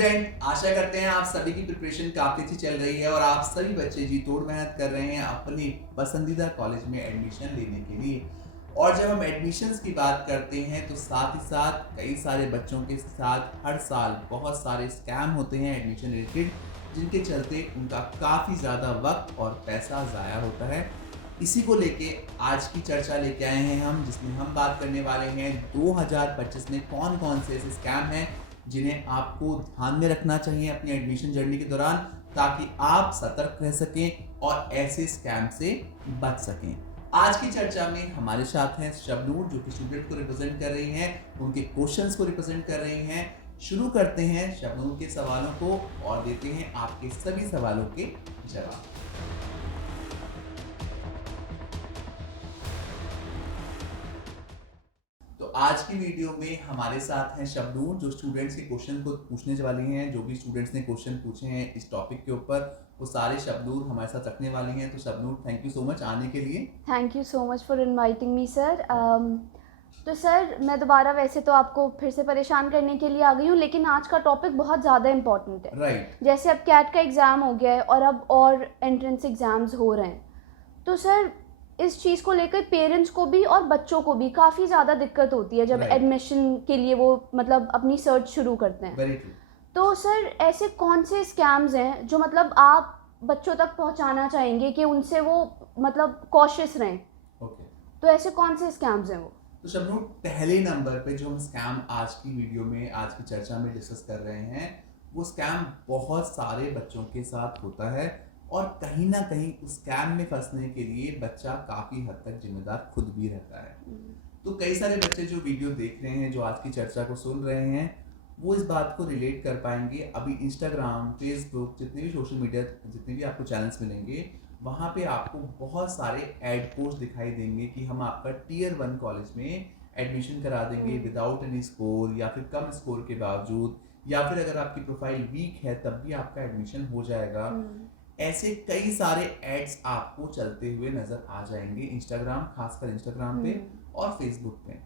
Student, आशा करते हैं आप सभी की प्रिपरेशन काफी अच्छी चल रही है और आप सभी बच्चे जी तोड़ मेहनत कर रहे हैं अपनी पसंदीदा कॉलेज में एडमिशन लेने के लिए। और जब हम एडमिशन्स की बात करते हैं तो साथ ही साथ कई सारे बच्चों के साथ हर साल बहुत सारे स्कैम होते हैं एडमिशन रिलेटेड, जिनके चलते उनका काफ़ी ज़्यादा वक्त और पैसा ज़ाया होता है। इसी को लेके आज की चर्चा लेके आए हैं हम, जिसमें हम बात करने वाले हैं 2025 में कौन कौन से ऐसे स्कैम हैं जिन्हें आपको ध्यान में रखना चाहिए अपनी एडमिशन जर्नी के दौरान, ताकि आप सतर्क रह सकें और ऐसे स्कैम से बच सकें। आज की चर्चा में हमारे साथ हैं शबनूर, जो कि स्टूडेंट को रिप्रेजेंट कर रही हैं, उनके क्वेश्चंस को रिप्रेजेंट कर रही हैं। शुरू करते हैं शबनूर के सवालों को और देते हैं आपके सभी सवालों के जवाब। तो आज की वीडियो में हमारे साथ हैं शबनूर, जो स्टूडेंट्स के क्वेश्चन को पूछने वाली हैं। जो भी स्टूडेंट्स ने क्वेश्चन पूछे हैं इस टॉपिक के ऊपर, वो सारे शबनूर हमारे साथ रखने वाली हैं। तो Shabnoor, thank you so much आने के लिए। Thank you so much for inviting me sir. तो सर, मैं दोबारा वैसे तो आपको फिर से परेशान करने के लिए आ गई हूँ, लेकिन आज का टॉपिक बहुत ज़्यादा इम्पॉर्टेंट है। राइट। जैसे अब कैट का एग्ज़ाम हो गया है और अब और एंट्रेंस एग्ज़ाम्स हो रहे हैं, तो सर इस चीज़ को लेकर पेरेंट्स को भी और बच्चों को भी काफ़ी ज़्यादा दिक्कत होती है जब एडमिशन के लिए वो मतलब अपनी सर्च शुरू करते हैं। Very true. तो सर ऐसे कौन से स्कैम्स हैं जो मतलब आप बच्चों तक पहुंचाना चाहेंगे कि उनसे वो मतलब कॉशियस रहें? ओके। तो ऐसे कौन से स्कैम्स हैं वो? तो शबनूर, पहले नंबर पे जो हम स्कैम आज की वीडियो में, आज की चर्चा में डिस्कस कर रहे हैं, वो स्कैम बहुत सारे बच्चों के साथ होता है और कहीं ना कहीं उस स्कैम में फंसने के लिए बच्चा काफ़ी हद तक जिम्मेदार खुद भी रहता है। तो कई सारे बच्चे जो वीडियो देख रहे हैं, जो आज की चर्चा को सुन रहे हैं, वो इस बात को रिलेट कर पाएंगे। अभी इंस्टाग्राम, फेसबुक, जितने भी सोशल मीडिया, जितने भी आपको चैनल्स मिलेंगे, वहाँ पे आपको बहुत सारे एड पोस्ट दिखाई देंगे कि हम आपका टियर 1 कॉलेज में एडमिशन करा देंगे विदाउट एनी स्कोर, या फिर कम स्कोर के बावजूद, या फिर अगर आपकी प्रोफाइल वीक है तब भी आपका एडमिशन हो जाएगा। ऐसे कई सारे एड्स आपको चलते हुए नजर आ जाएंगे इंस्टाग्राम, खासकर इंस्टाग्राम पे और फेसबुक पे।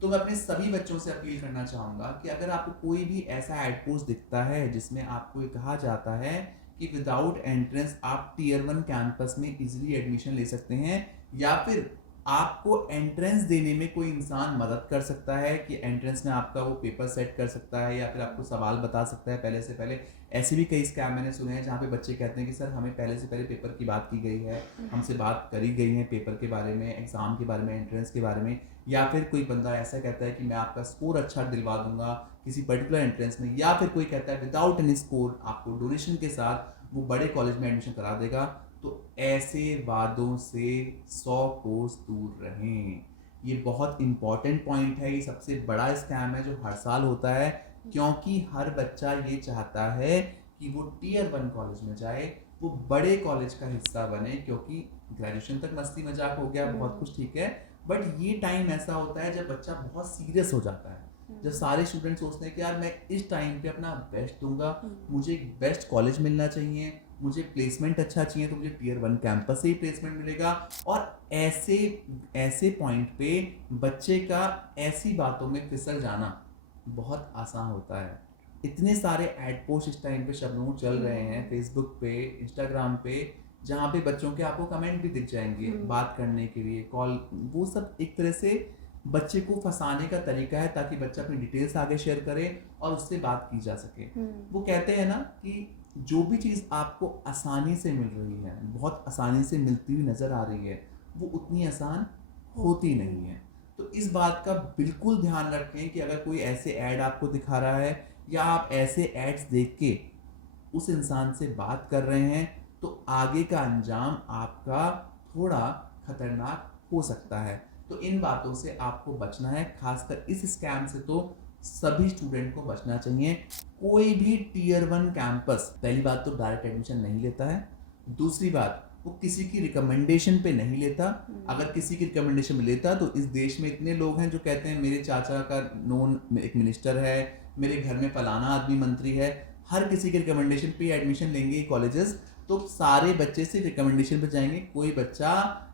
तो मैं अपने सभी बच्चों से अपील करना चाहूँगा कि अगर आपको कोई भी ऐसा एड पोस्ट दिखता है जिसमें आपको ये कहा जाता है कि विदाउट एंट्रेंस आप टियर 1 कैंपस में इजीली एडमिशन ले सकते हैं, या फिर आपको एंट्रेंस देने में कोई इंसान मदद कर सकता है कि एंट्रेंस में आपका वो पेपर सेट कर सकता है, या फिर आपको सवाल बता सकता है पहले से पहले। ऐसे भी कई स्कैम मैंने सुने हैं जहाँ पे बच्चे कहते हैं कि सर हमें पहले से पहले पेपर की बात की गई है, हमसे बात करी गई है पेपर के बारे में, एग्ज़ाम के बारे में, एंट्रेंस के बारे में। या फिर कोई बंदा ऐसा कहता है कि मैं आपका स्कोर अच्छा दिलवा दूंगा किसी पर्टिकुलर एंट्रेंस में, या फिर कोई कहता है विदाउट एनी स्कोर आपको डोनेशन के साथ वो बड़े कॉलेज में एडमिशन करा देगा। तो ऐसे वादों से 100 कोस दूर रहें। ये बहुत इंपॉर्टेंट पॉइंट है। ये सबसे बड़ा स्कैम है जो हर साल होता है, क्योंकि हर बच्चा ये चाहता है कि वो टियर 1 कॉलेज में जाए, वो बड़े कॉलेज का हिस्सा बने। क्योंकि ग्रेजुएशन तक मस्ती मजाक हो गया, बहुत कुछ ठीक है, बट ये टाइम ऐसा होता है जब बच्चा बहुत सीरियस हो जाता है, जब सारे स्टूडेंट सोचते हैं कि यार मैं इस टाइम पे अपना बेस्ट दूंगा, मुझे एक बेस्ट कॉलेज मिलना चाहिए, मुझे प्लेसमेंट अच्छा चाहिए, तो मुझे टियर 1 कैंपस से ही प्लेसमेंट मिलेगा। और ऐसे पॉइंट पे बच्चे का ऐसी बातों में फिसल जाना बहुत आसान होता है। इतने सारे एड पोस्ट इस टाइम पे शबनूर चल रहे हैं फेसबुक पे, इंस्टाग्राम पे, जहाँ पे बच्चों के आपको कमेंट भी दिख जाएंगे बात करने के लिए, कॉल। वो सब एक तरह से बच्चे को फंसाने का तरीका है, ताकि बच्चा अपनी डिटेल्स आगे शेयर करे और उससे बात की जा सके। वो कहते हैं ना कि जो भी चीज़ आपको आसानी से मिल रही है, बहुत आसानी से मिलती हुई नज़र आ रही है, वो उतनी आसान होती नहीं है। तो इस बात का बिल्कुल ध्यान रखें कि अगर कोई ऐसे ऐड आपको दिखा रहा है, या आप ऐसे एड्स देख के उस इंसान से बात कर रहे हैं, तो आगे का अंजाम आपका थोड़ा खतरनाक हो सकता है। तो इन बातों से आपको बचना है, खासकर इस स्कैम से तो सभी स्टूडेंट को बचना चाहिए। कोई भी टियर 1 कैंपस, पहली बात तो डायरेक्ट एडमिशन नहीं लेता है, दूसरी बात वो किसी की रिकमेंडेशन पे नहीं लेता। अगर किसी की रिकमेंडेशन में लेता तो इस देश में इतने लोग हैं जो कहते हैं मेरे चाचा का नोन एक मिनिस्टर है, मेरे घर में फलाना आदमी मंत्री है, हर किसी के रिकमेंडेशन पे एडमिशन लेंगे कॉलेजेस। तो सारे बच्चे सिर्फ रिकमेंडेशन पे जाएंगे, कोई बच्चा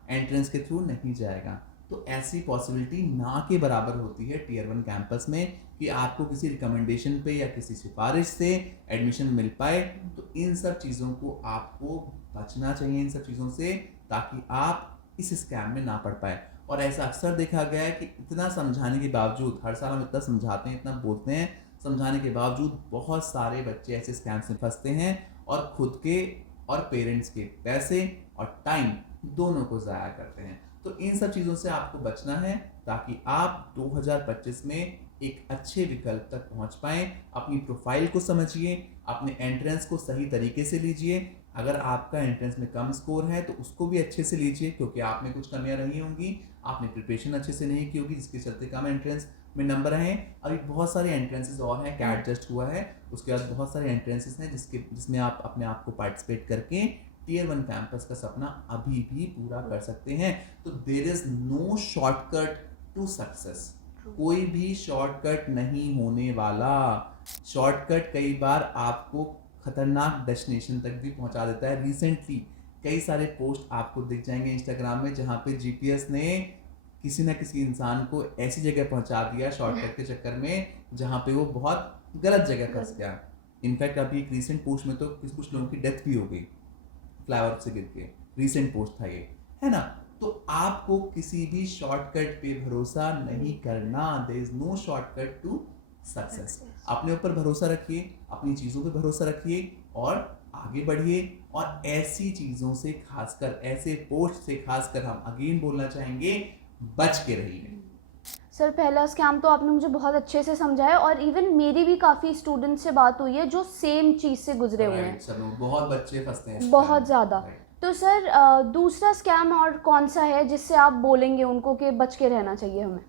एंट्रेंस के थ्रू नहीं जाएगा। तो ऐसी पॉसिबिलिटी ना के बराबर होती है टीयर 1 कैंपस में कि आपको किसी रिकमेंडेशन पे या किसी सिफारिश से एडमिशन मिल पाए। तो इन सब चीज़ों को आपको बचना चाहिए, इन सब चीज़ों से, ताकि आप इस स्कैम में ना पड़ पाए। और ऐसा अक्सर देखा गया है कि इतना समझाने के बावजूद, हर साल हम इतना समझाते हैं, इतना बोलते हैं, समझाने के बावजूद बहुत सारे बच्चे ऐसे स्कैम्स में फंसते हैं और खुद के और पेरेंट्स के पैसे और टाइम दोनों को ज़ाया करते हैं। तो इन सब चीज़ों से आपको बचना है ताकि आप 2025 में एक अच्छे विकल्प तक पहुंच पाएं। अपनी प्रोफाइल को समझिए, अपने एंट्रेंस को सही तरीके से लीजिए। अगर आपका एंट्रेंस में कम स्कोर है तो उसको भी अच्छे से लीजिए, क्योंकि आप में कुछ कमियां रही होंगी, आपने प्रिपरेशन अच्छे से नहीं की होगी, जिसके चलते कम एंट्रेंस में नंबर हैं। अभी बहुत सारे एंट्रेंसेस और हैं, कैट जस्ट हुआ है, उसके बाद बहुत सारे एंट्रेंसेस हैं जिसमें आप अपने आप को पार्टिसिपेट करके टीयर 1 कैंपस का सपना अभी भी पूरा कर सकते हैं। तो there is no shortcut to success, कोई भी शॉर्टकट नहीं होने वाला। शॉर्टकट कई बार आपको खतरनाक डेस्टिनेशन तक भी पहुंचा देता है। रिसेंटली कई सारे पोस्ट आपको दिख जाएंगे इंस्टाग्राम में, जहां पे जीपीएस ने किसी ना किसी इंसान को ऐसी जगह पहुंचा दिया शॉर्टकट के चक्कर में, जहां पे वो बहुत गलत जगह फंस गया। इनफैक्ट अभी एक रिसेंट पोस्ट में तो कुछ लोगों की डेथ भी हो गई फ्लाईओवर से गिर के। रिसेंट पोस्ट था ये, है ना। तो आपको किसी भी शॉर्टकट पे भरोसा नहीं करना। There is no shortcut to success. अपने ऊपर भरोसा रखिए, अपनी चीज़ों पे भरोसा रखिए और आगे बढ़िए। और ऐसी चीज़ों से खासकर, ऐसे पोस्ट से खासकर हम अगेन बोलना चाहेंगे, बच के रहिए। सर पहला स्कैम तो आपने मुझे बहुत अच्छे से समझाया, और इवन मेरी भी काफ़ी स्टूडेंट से बात हुई है जो सेम चीज़ से गुजरे हुए हैं। चलो, बहुत बच्चे फंसते हैं बहुत ज़्यादा। तो सर दूसरा स्कैम और कौन सा है जिससे आप बोलेंगे उनको कि बच के रहना चाहिए हमें?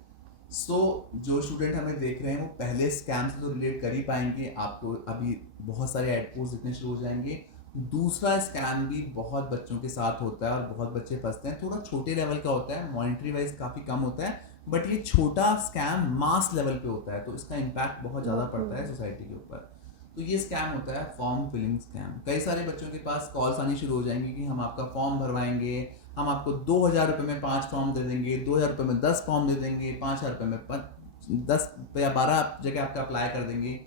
जो स्टूडेंट हमें देख रहे हैं वो पहले स्कैम से तो रिलेट कर ही पाएंगे, आपको अभी बहुत सारे एड पोस्ट दिखने शुरू हो जाएंगे। दूसरा स्कैम भी बहुत बच्चों के साथ होता है और बहुत बच्चे फंसते हैं। थोड़ा छोटे लेवल का होता है, मॉनिटरी वाइज काफ़ी कम होता है, बट ये छोटा स्कैम मास लेवल पे होता है, तो इसका इम्पैक्ट बहुत ज़्यादा पड़ता है सोसाइटी के ऊपर। तो ये स्कैम होता है फॉर्म फिलिंग स्कैम। कई सारे बच्चों के पास कॉल्स आनी शुरू हो जाएंगी कि हम आपका फॉर्म भरवाएंगे, हम आपको 2000 रुपये में 5 फॉर्म दे देंगे, 2000 रुपये में 10 फॉर्म दे देंगे, 5000 रुपये में 10 या 12 जगह आपका अप्लाई कर देंगे।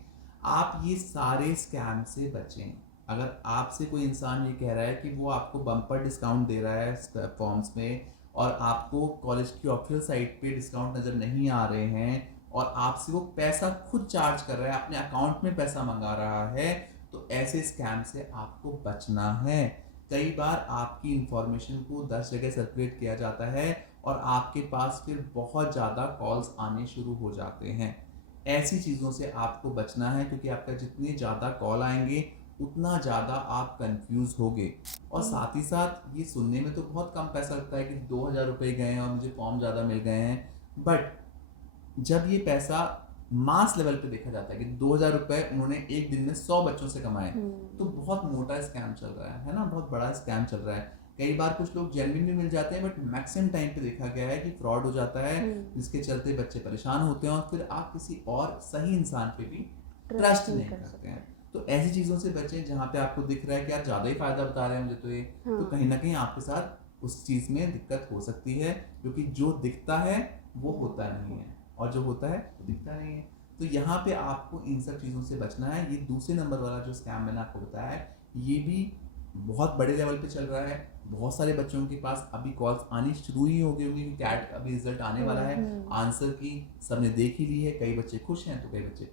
आप ये सारे स्कैम से बचें। अगर आपसे कोई इंसान ये कह रहा है कि वो आपको बम्पर डिस्काउंट दे रहा है फॉर्म्स में, और आपको कॉलेज की ऑफिशियल साइट पे डिस्काउंट नज़र नहीं आ रहे हैं, और आपसे वो पैसा खुद चार्ज कर रहा है, अपने अकाउंट में पैसा मंगा रहा है, तो ऐसे स्कैम से आपको बचना है। कई बार आपकी इंफॉर्मेशन को 10 जगह सर्कुलेट किया जाता है और आपके पास फिर बहुत ज़्यादा कॉल्स आने शुरू हो जाते हैं। ऐसी चीज़ों से आपको बचना है, क्योंकि आपका जितने ज़्यादा कॉल आएंगे उतना ज़्यादा आप कंफ्यूज होगे। और साथ ही साथ ये सुनने में तो बहुत कम पैसा लगता है कि 2000 रुपये गए हैं और मुझे फॉर्म ज़्यादा मिल गए हैं, बट जब ये पैसा मास लेवल पे देखा जाता है कि 2000 रुपये उन्होंने एक दिन में 100 बच्चों से कमाए, तो बहुत मोटा स्कैम चल रहा है ना, बहुत बड़ा स्कैम चल रहा है। कई बार कुछ लोग जेन्युइन भी मिल जाते हैं, बट मैक्सिमम टाइम पे देखा गया है कि फ्रॉड हो जाता है, जिसके चलते बच्चे परेशान होते हैं और फिर आप किसी और सही इंसान पे भी ट्रस्ट नहीं करते हैं। तो ऐसी चीज़ों से बचें जहाँ पे आपको दिख रहा है कि यार ज़्यादा ही फ़ायदा बता रहे हैं मुझे तो ये, तो कहीं ना कहीं आपके साथ उस चीज़ में दिक्कत हो सकती है, क्योंकि जो दिखता है वो होता नहीं है और जो होता है वो दिखता नहीं है। तो यहाँ पे आपको इन सब चीज़ों से बचना है। ये दूसरे नंबर वाला जो स्कैम मैंने आपको बताया है, ये भी बहुत बड़े लेवल पे चल रहा है। बहुत सारे बच्चों के पास अभी कॉल्स आनी शुरू ही हो गई होंगी कि कैट अभी रिजल्ट आने वाला है, आंसर की सबने देख ही ली है। कई बच्चे खुश हैं तो कई बच्चे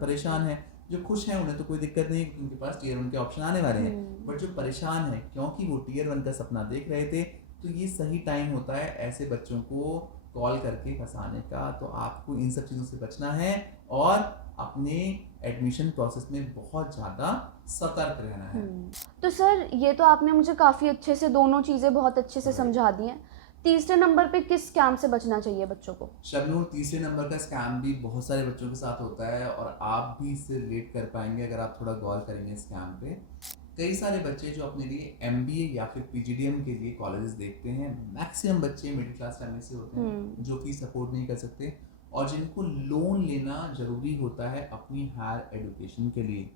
परेशान हैं। जो खुश हैं उन्हें तो कोई दिक्कत नहीं है क्योंकि उनके पास टीयर 1 के ऑप्शन आने वाले हैं, बट जो परेशान है क्योंकि वो टीयर 1 का सपना देख रहे थे, तो ये सही टाइम होता है ऐसे बच्चों को कॉल करके फंसाने का। तो आपको इन सब चीज़ों से बचना है और अपने एडमिशन प्रोसेस में बहुत ज़्यादा सतर्क रहना है। तो सर ये तो आपने मुझे काफ़ी अच्छे से दोनों चीज़ें बहुत अच्छे से समझा दी हैं। तीसरे नंबर पे किस स्कैम से बचना चाहिए बच्चों को? शबनूर, तीसरे नंबर का स्कैम भी बहुत सारे बच्चों के साथ होता है और आप भी इससे रिलेट कर पाएंगे अगर आप थोड़ा गौर करेंगे स्कैम पे। कई सारे बच्चे जो अपने लिए MBA या फिर PGDM के लिए कॉलेजेस देखते हैं, मैक्सिमम बच्चे मिडिल क्लास फैमिली से होते हैं जो कि सपोर्ट नहीं कर सकते और जिनको लोन लेना ज़रूरी होता है अपनी हायर एजुकेशन के लिए।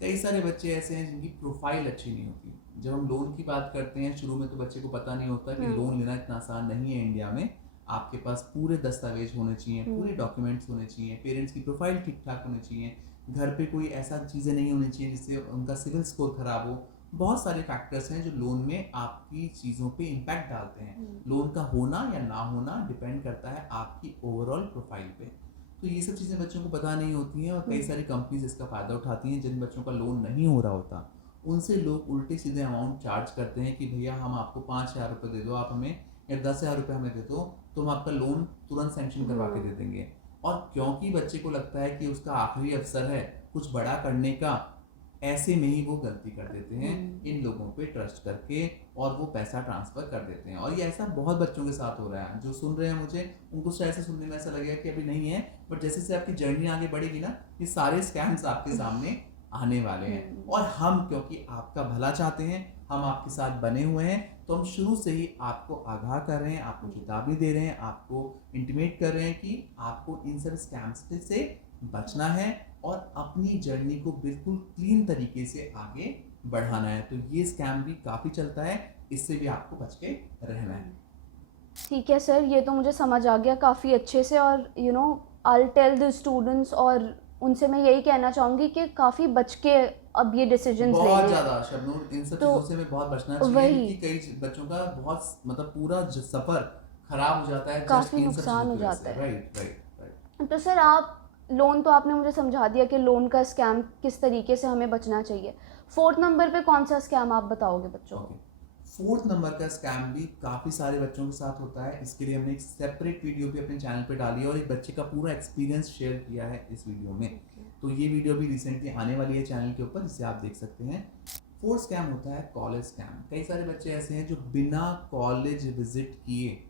कई सारे बच्चे ऐसे हैं जिनकी प्रोफाइल अच्छी नहीं होती। जब हम लोन की बात करते हैं शुरू में तो बच्चे को पता नहीं होता कि लोन लेना इतना आसान नहीं है इंडिया में, आपके पास पूरे दस्तावेज होने चाहिए, पूरे डॉक्यूमेंट्स होने चाहिए, पेरेंट्स की प्रोफाइल ठीक ठाक होनी चाहिए, घर पे कोई ऐसा चीज़ें नहीं होनी चाहिए जिससे उनका सिविल स्कोर खराब हो। बहुत सारे फैक्टर्स हैं जो लोन में आपकी चीज़ों पे इम्पैक्ट डालते हैं। लोन का होना या ना होना डिपेंड करता है आपकी ओवरऑल प्रोफाइल पे। तो ये सब चीज़ें बच्चों को पता नहीं होती हैं और कई सारी कंपनीज इसका फ़ायदा उठाती हैं। जिन बच्चों का लोन नहीं हो रहा होता उनसे लोग उल्टे सीधे अमाउंट चार्ज करते हैं कि भैया हम आपको 5,000 रुपये दे दो आप हमें, या 10,000 रुपये हमें दे दो, तो हम आपका लोन तुरंत सेंक्शन करवा के दे देंगे। और क्योंकि बच्चे को लगता है कि उसका आखिरी अवसर है कुछ बड़ा करने का, ऐसे में ही वो गलती कर देते हैं इन लोगों पे ट्रस्ट करके, और वो पैसा ट्रांसफ़र कर देते हैं। और ये ऐसा बहुत बच्चों के साथ हो रहा है। जो सुन रहे हैं मुझे, उनको शायद से सुनने में ऐसा लगेगा कि अभी नहीं है, बट जैसे जैसे आपकी जर्नी आगे बढ़ेगी ना, ये सारे स्कैम्स आपके सामने आने वाले हैं। और हम क्योंकि आपका भला चाहते हैं, हम आपके साथ बने हुए हैं, तो हम शुरू से ही आपको आगाह कर रहे हैं, आपको चेतावनी दे रहे हैं, आपको इंटीमेट कर रहे हैं कि आपको इन सब स्कैम्स से बचना है और अपनी जर्नी को बिल्कुल क्लीन तरीके से आगे बढ़ाना है। तो ये स्कैम भी काफ़ी चलता है, इससे भी आपको बच के रहना है। ठीक है सर, ये तो मुझे समझ आ गया काफ़ी अच्छे से। और I will tell the students, और उनसे मैं यही कहना चाहूँगी कि काफ़ी बच के अब ये डिसीजंस लेने बहुत हैं। ज़्यादा शबनूर, इन सब तो चीज़ों से हमें बहुत बचना चाहिए वही कि कई बच्चों का बहुत मतलब पूरा सफ़र खराब हो जाता है जस्ट काफ़ी इन सब नुकसान चीज़ों हो की वजह जाता से। है। Right right right. तो सर आप लोन तो आपने मुझे समझा दिया कि लोन का स्कैम किस तरीके से हमें बचना चाहिए। 4th नंबर पे कौन सा स्कैम आप बताओगे बच्चों को? ओके, 4th नंबर का स्कैम भी काफ़ी सारे बच्चों के साथ होता है। इसके लिए हमने एक सेपरेट वीडियो भी अपने चैनल पे डाली है और एक बच्चे का पूरा एक्सपीरियंस शेयर किया है इस वीडियो में। तो ये वीडियो भी रिसेंटली आने वाली है चैनल के ऊपर, जिसे आप देख सकते हैं। 4th स्कैम होता है कॉलेज स्कैम। कई सारे बच्चे ऐसे हैं जो बिना कॉलेज विजिट किए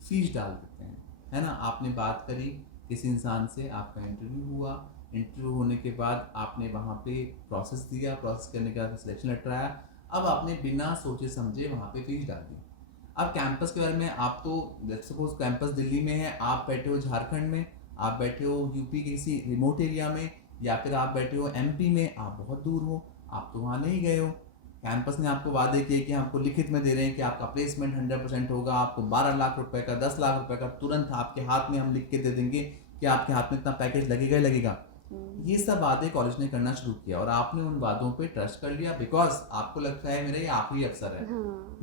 फीस डाल देते हैं, है ना। आपने बात करी किसी इंसान से, आपका इंटरव्यू हुआ, इंटरव्यू होने के बाद आपने वहाँ पे प्रोसेस दिया, प्रोसेस करने के बाद सिलेक्शन लेटर आया, अब आपने बिना सोचे समझे वहाँ पे फीस डाल दी। अब कैंपस के बारे में, आप तो लेट्स सपोज कैंपस दिल्ली में है, आप बैठे हो झारखंड में, आप बैठे हो यूपी के किसी रिमोट एरिया में, या फिर आप बैठे हो एमपी में, आप बहुत दूर हो, आप तो वहाँ नहीं गए हो। कैंपस ने आपको वादे किए कि हमको लिखित में दे रहे हैं कि आपका प्लेसमेंट 100% होगा, आपको 12 लाख रुपए का, 10 लाख रुपए का तुरंत आपके हाथ में हम लिख के दे देंगे कि आपके हाथ में इतना पैकेज लगेगा ही लगेगा। ये सब वादे कॉलेज ने करना शुरू किया और आपने उन वादों पे ट्रस्ट कर लिया, बिकॉज आपको लगता है मेरा ये आखिरी अवसर है,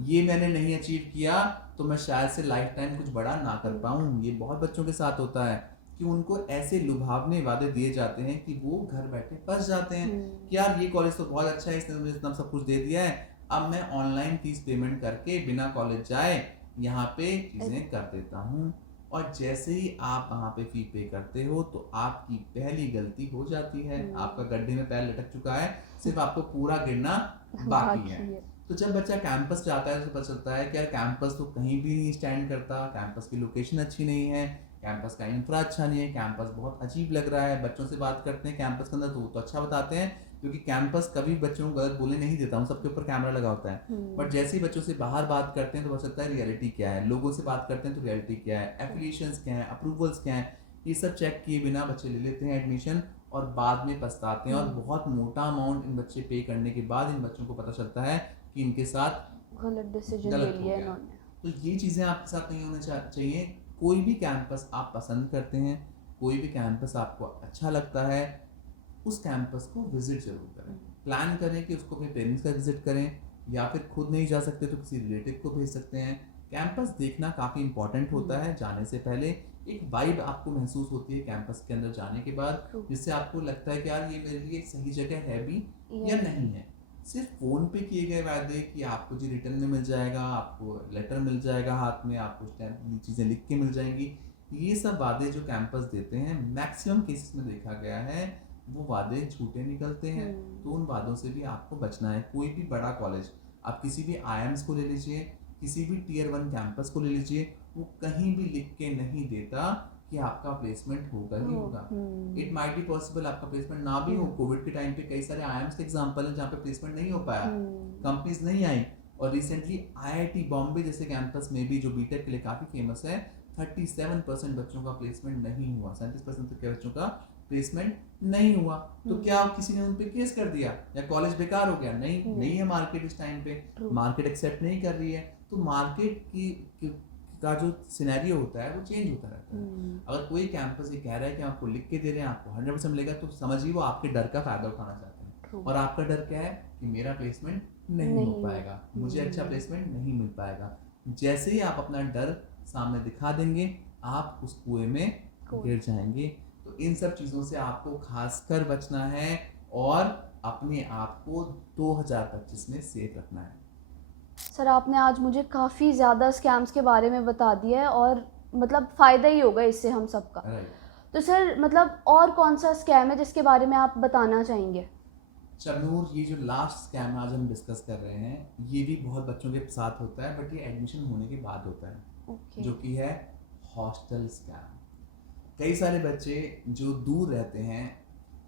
ये मैंने नहीं अचीव किया तो मैं शायद से लाइफ टाइम कुछ बड़ा ना कर पाऊँ। ये बहुत बच्चों के साथ होता है कि उनको ऐसे लुभावने वादे दिए जाते हैं कि वो घर बैठे फंस जाते हैं कि यार ये कॉलेज तो बहुत अच्छा है, इसने मुझे इतना सब कुछ दे दिया है, अब मैं ऑनलाइन फीस पेमेंट करके बिना कॉलेज जाए यहाँ पे चीज़ें कर देता हूँ। और जैसे ही आप वहाँ पे फी पे करते हो तो आपकी पहली गलती हो जाती है, आपका गड्ढे में पैर लटक चुका है, सिर्फ आपको पूरा गिरना बाकी है। तो जब बच्चा कैंपस जाता है तो पता चलता है कि यार कैंपस तो कहीं भी नहीं स्टैंड करता, कैंपस की लोकेशन अच्छी नहीं है, कैंपस का इंफ्रा अच्छा नहीं है, कैंपस बहुत अजीब लग रहा है। बच्चों से बात करते हैं कैंपस के अंदर तो वो तो अच्छा बताते हैं, क्योंकि कैंपस कभी बच्चों को गलत बोलने नहीं देता, उन सबके ऊपर कैमरा लगा होता है। बट जैसे ही बच्चों से बाहर बात करते हैं तो पता चलता है रियलिटी क्या है, लोगों से बात करते हैं तो रियलिटी क्या है, एफिलिएशंस क्या है, अप्रूवल्स क्या है, ये सब चेक किए बिना बच्चे ले लेते हैं एडमिशन और बाद में पछताते हैं। और बहुत मोटा अमाउंट इन बच्चे पे करने के बाद इन बच्चों को पता चलता है कि इनके साथ गलत डिसीजन ले गलत हो लिया गया। इन्होंने। तो ये चीज़ें आपके साथ नहीं होनी चाहिए। कोई भी कैंपस आप पसंद करते हैं, कोई भी कैंपस आपको अच्छा लगता है, उस कैंपस को विजिट जरूर करें। प्लान करें कि उसको अपने पेरेंट्स का विजिट करें, या फिर खुद नहीं जा सकते तो किसी रिलेटिव को भेज सकते हैं। कैंपस देखना काफ़ी इंपॉर्टेंट होता है। जाने से पहले एक वाइब आपको महसूस होती है कैंपस के अंदर जाने के बाद, जिससे आपको लगता है कि यार ये मेरे लिए सही जगह है भी या नहीं है। सिर्फ फ़ोन पे किए गए वादे कि आपको जी रिटर्न में मिल जाएगा, आपको लेटर मिल जाएगा हाथ में, आपको स्टैम्प चीज़ें लिख के मिल जाएंगी, ये सब वादे जो कैंपस देते हैं मैक्सिमम केसेस में देखा गया है वो वादे झूठे निकलते हैं। तो उन वादों से भी आपको बचना है। कोई भी बड़ा कॉलेज, आप किसी भी आईएम्स को ले लीजिए, किसी भी Tier 1 कैंपस को ले लीजिए, वो कहीं भी लिख के नहीं देता कि आपका प्लेसमेंट होगा ही होगा। इट माइट बी पॉसिबल आपका प्लेसमेंट ना भी हो। कोविड के टाइम पे कई सारे आईएम्स के एग्जांपल हैं जहाँ पे प्लेसमेंट नहीं हो पाया, कंपनीज नहीं आई। और रिसेंटली आईआईटी बॉम्बे जैसे कैंपस में भी, जो बीटेक के लिए काफ़ी फेमस है, 37% बच्चों का प्लेसमेंट नहीं हुआ, 37% तक के बच्चों का प्लेसमेंट नहीं हुआ। तो क्या किसी ने उन पे केस कर दिया या कॉलेज बेकार हो गया? नहीं है मार्केट इस टाइम पे, मार्केट एक्सेप्ट नहीं कर रही है। तो मार्केट की उसका जो सिनेरियो होता है वो चेंज होता रहता है। अगर कोई कैंपस ये कह रहा है कि आपको लिख के दे रहे हैं, आपको 100% मिलेगा, तो समझिए वो आपके डर का फ़ायदा उठाना चाहते हैं। और आपका डर क्या है कि मेरा प्लेसमेंट नहीं हो पाएगा, मुझे अच्छा प्लेसमेंट नहीं मिल पाएगा। जैसे ही आप अपना डर सामने दिखा देंगे, आप उस कुएं में गिर जाएंगे। तो इन सब चीज़ों से आपको खासकर बचना है और अपने आप को 2025 में सेफ रखना है। सर आपने आज मुझे काफ़ी ज़्यादा स्कैम्स के बारे में बता दिया है और मतलब फ़ायदा ही होगा इससे हम सबका। तो सर मतलब और कौन सा स्कैम है जिसके बारे में आप बताना चाहेंगे? शबनूर, ये जो लास्ट स्कैम आज हम डिस्कस कर रहे हैं, ये भी बहुत बच्चों के साथ होता है, बट ये एडमिशन होने के बाद होता है। जो कि है हॉस्टल स्कैम। कई सारे बच्चे जो दूर रहते हैं,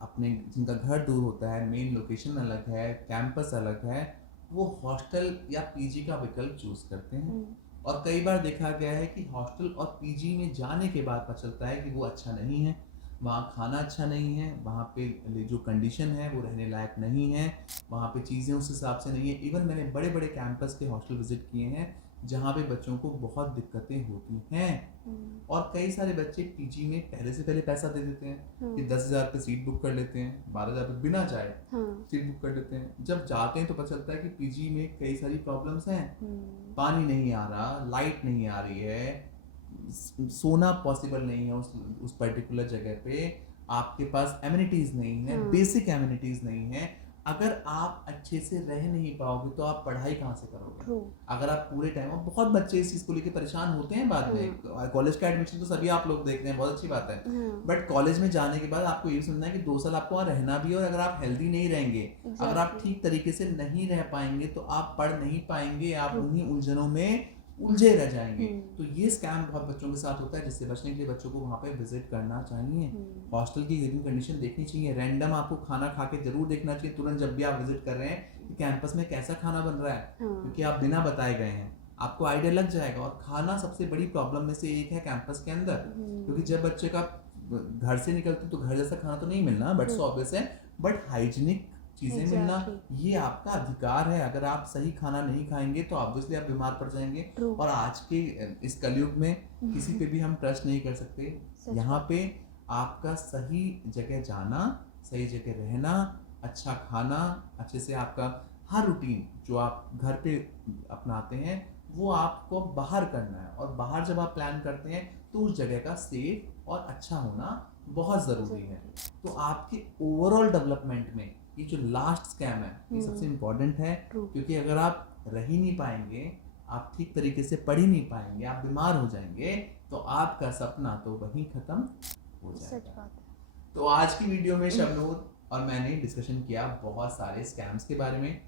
अपने जिनका घर दूर होता है, मेन लोकेशन अलग है, कैंपस अलग है, वो हॉस्टल या पीजी का विकल्प चूज करते हैं। और कई बार देखा गया है कि हॉस्टल और पीजी में जाने के बाद पता चलता है कि वो अच्छा नहीं है, वहाँ खाना अच्छा नहीं है, वहाँ पे जो कंडीशन है वो रहने लायक नहीं है, वहाँ पे चीज़ें उस हिसाब से नहीं है। इवन मैंने बड़े बड़े कैंपस के हॉस्टल विजिट किए हैं जहाँ पे बच्चों को बहुत दिक्कतें होती हैं। और कई सारे बच्चे पीजी में पहले पैसा दे देते हैं कि 10,000 पे सीट बुक कर लेते हैं, 12,000 पे बिना जाए सीट बुक कर लेते हैं। जब जाते हैं तो पता चलता है कि पीजी में कई सारी प्रॉब्लम्स हैं, पानी नहीं आ रहा, लाइट नहीं आ रही है, सोना पॉसिबल नहीं है उस पर्टिकुलर जगह पे, आपके पास एमिनिटीज़ नहीं है, बेसिक एमिनिटीज़ नहीं है। अगर आप अच्छे से रह नहीं पाओगे तो आप पढ़ाई कहाँ से करोगे? अगर आप पूरे टाइम, और बहुत बच्चे इस चीज़ को लेकर परेशान होते हैं बाद में। कॉलेज का एडमिशन तो सभी आप लोग देख रहे हैं, बहुत अच्छी बात है, बट कॉलेज में जाने के बाद आपको ये सुनना है कि 2 साल आपको वहाँ रहना भी है, और अगर आप हेल्दी नहीं रहेंगे, अगर आप ठीक तरीके से नहीं रह पाएंगे तो आप पढ़ नहीं पाएंगे, आप उन्हीं उलझनों में उलझे रह जाएंगे। तो ये स्कैम बहुत बच्चों के साथ होता है, जिससे बचने के लिए बच्चों को वहाँ पे विजिट करना चाहिए। हॉस्टल की लिविंग कंडीशन देखनी चाहिए, रैंडम आपको खाना खा के जरूर देखना चाहिए तुरंत जब भी आप विजिट कर रहे हैं कि कैंपस में कैसा खाना बन रहा है, क्योंकि आप बिना बताए गए हैं, आपको आइडिया लग जाएगा। और खाना सबसे बड़ी प्रॉब्लम में से एक है कैंपस के अंदर, क्योंकि जब बच्चे का घर से निकलते तो घर जैसा खाना तो नहीं मिलना, बट सो ऑब्वियस है, बट हाइजीनिक चीज़ें मिलना ये आपका अधिकार है। अगर आप सही खाना नहीं खाएंगे तो ऑब्वियसली आप बीमार पड़ जाएंगे। और आज के इस कलयुग में किसी पे भी हम ट्रस्ट नहीं कर सकते। यहाँ पे आपका सही जगह जाना, सही जगह रहना, अच्छा खाना, अच्छे से आपका हर रूटीन जो आप घर पे अपनाते हैं वो आपको बाहर करना है। और बाहर जब आप प्लान करते हैं तो उस जगह का सेफ और अच्छा होना बहुत ज़रूरी है। तो आपके ओवरऑल डेवलपमेंट में ये जो लास्ट स्कैम है ये सबसे इम्पोर्टेंट है, क्योंकि अगर आप रह ही नहीं पाएंगे, आप ठीक तरीके से पढ़ ही नहीं पाएंगे, आप बीमार हो जाएंगे, तो आपका सपना तो वहीं खत्म हो जाएगा। तो आज की वीडियो में शबनूर और मैंने डिस्कशन किया बहुत सारे स्कैम्स के बारे में,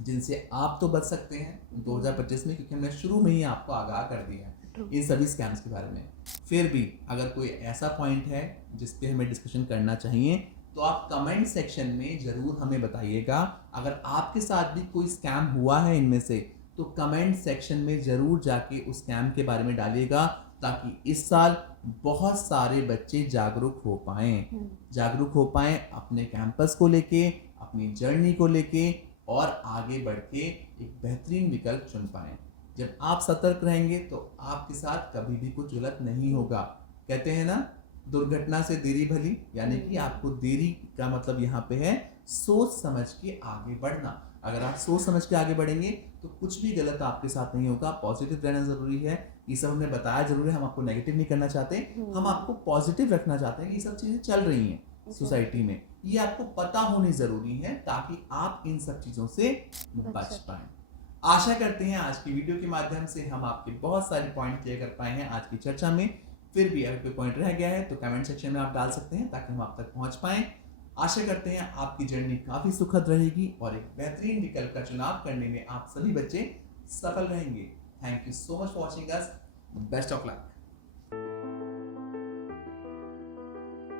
जिनसे आप तो बच सकते हैं 2025 में, क्योंकि हमने शुरू में ही आपको आगाह कर दिया है इन सभी स्कैम्स के बारे में। फिर भी अगर कोई ऐसा पॉइंट है जिस पे हमें डिस्कशन करना चाहिए तो आप कमेंट सेक्शन में ज़रूर हमें बताइएगा। अगर आपके साथ भी कोई स्कैम हुआ है इनमें से तो कमेंट सेक्शन में ज़रूर जाके उस स्कैम के बारे में डालिएगा, ताकि इस साल बहुत सारे बच्चे जागरूक हो पाएं अपने कैंपस को लेके, अपनी जर्नी को लेके, और आगे बढ़ के एक बेहतरीन विकल्प चुन पाएं। जब आप सतर्क रहेंगे तो आपके साथ कभी भी कुछ गलत नहीं होगा। कहते हैं ना, दुर्घटना से देरी भली, यानी कि आपको देरी का मतलब यहाँ पे है सोच समझ के आगे बढ़ना। अगर आप सोच समझ के आगे बढ़ेंगे तो कुछ भी गलत आपके साथ नहीं होगा। पॉजिटिव रहना ज़रूरी है, ये सब हमने बताया ज़रूर है, हम आपको नेगेटिव नहीं करना चाहते, हम आपको पॉजिटिव रखना चाहते हैं कि ये सब चीज़ें चल रही हैं सोसाइटी में, ये आपको पता होनी ज़रूरी है ताकि आप इन सब चीज़ों से बच पाएँ। आशा करते हैं आज की वीडियो के माध्यम से हम आपके बहुत सारे पॉइंट क्लियर कर पाए हैं आज की चर्चा में। फिर भी अगर कोई पॉइंट रह गया है तो कमेंट सेक्शन में आप डाल सकते हैं ताकि हम आप तक पहुंच पाएं। आशा करते हैं आपकी जर्नी काफ़ी सुखद रहेगी और एक बेहतरीन विकल्प का चुनाव करने में आप सभी बच्चे सफल रहेंगे। Thank you so much for watching us. Best of luck.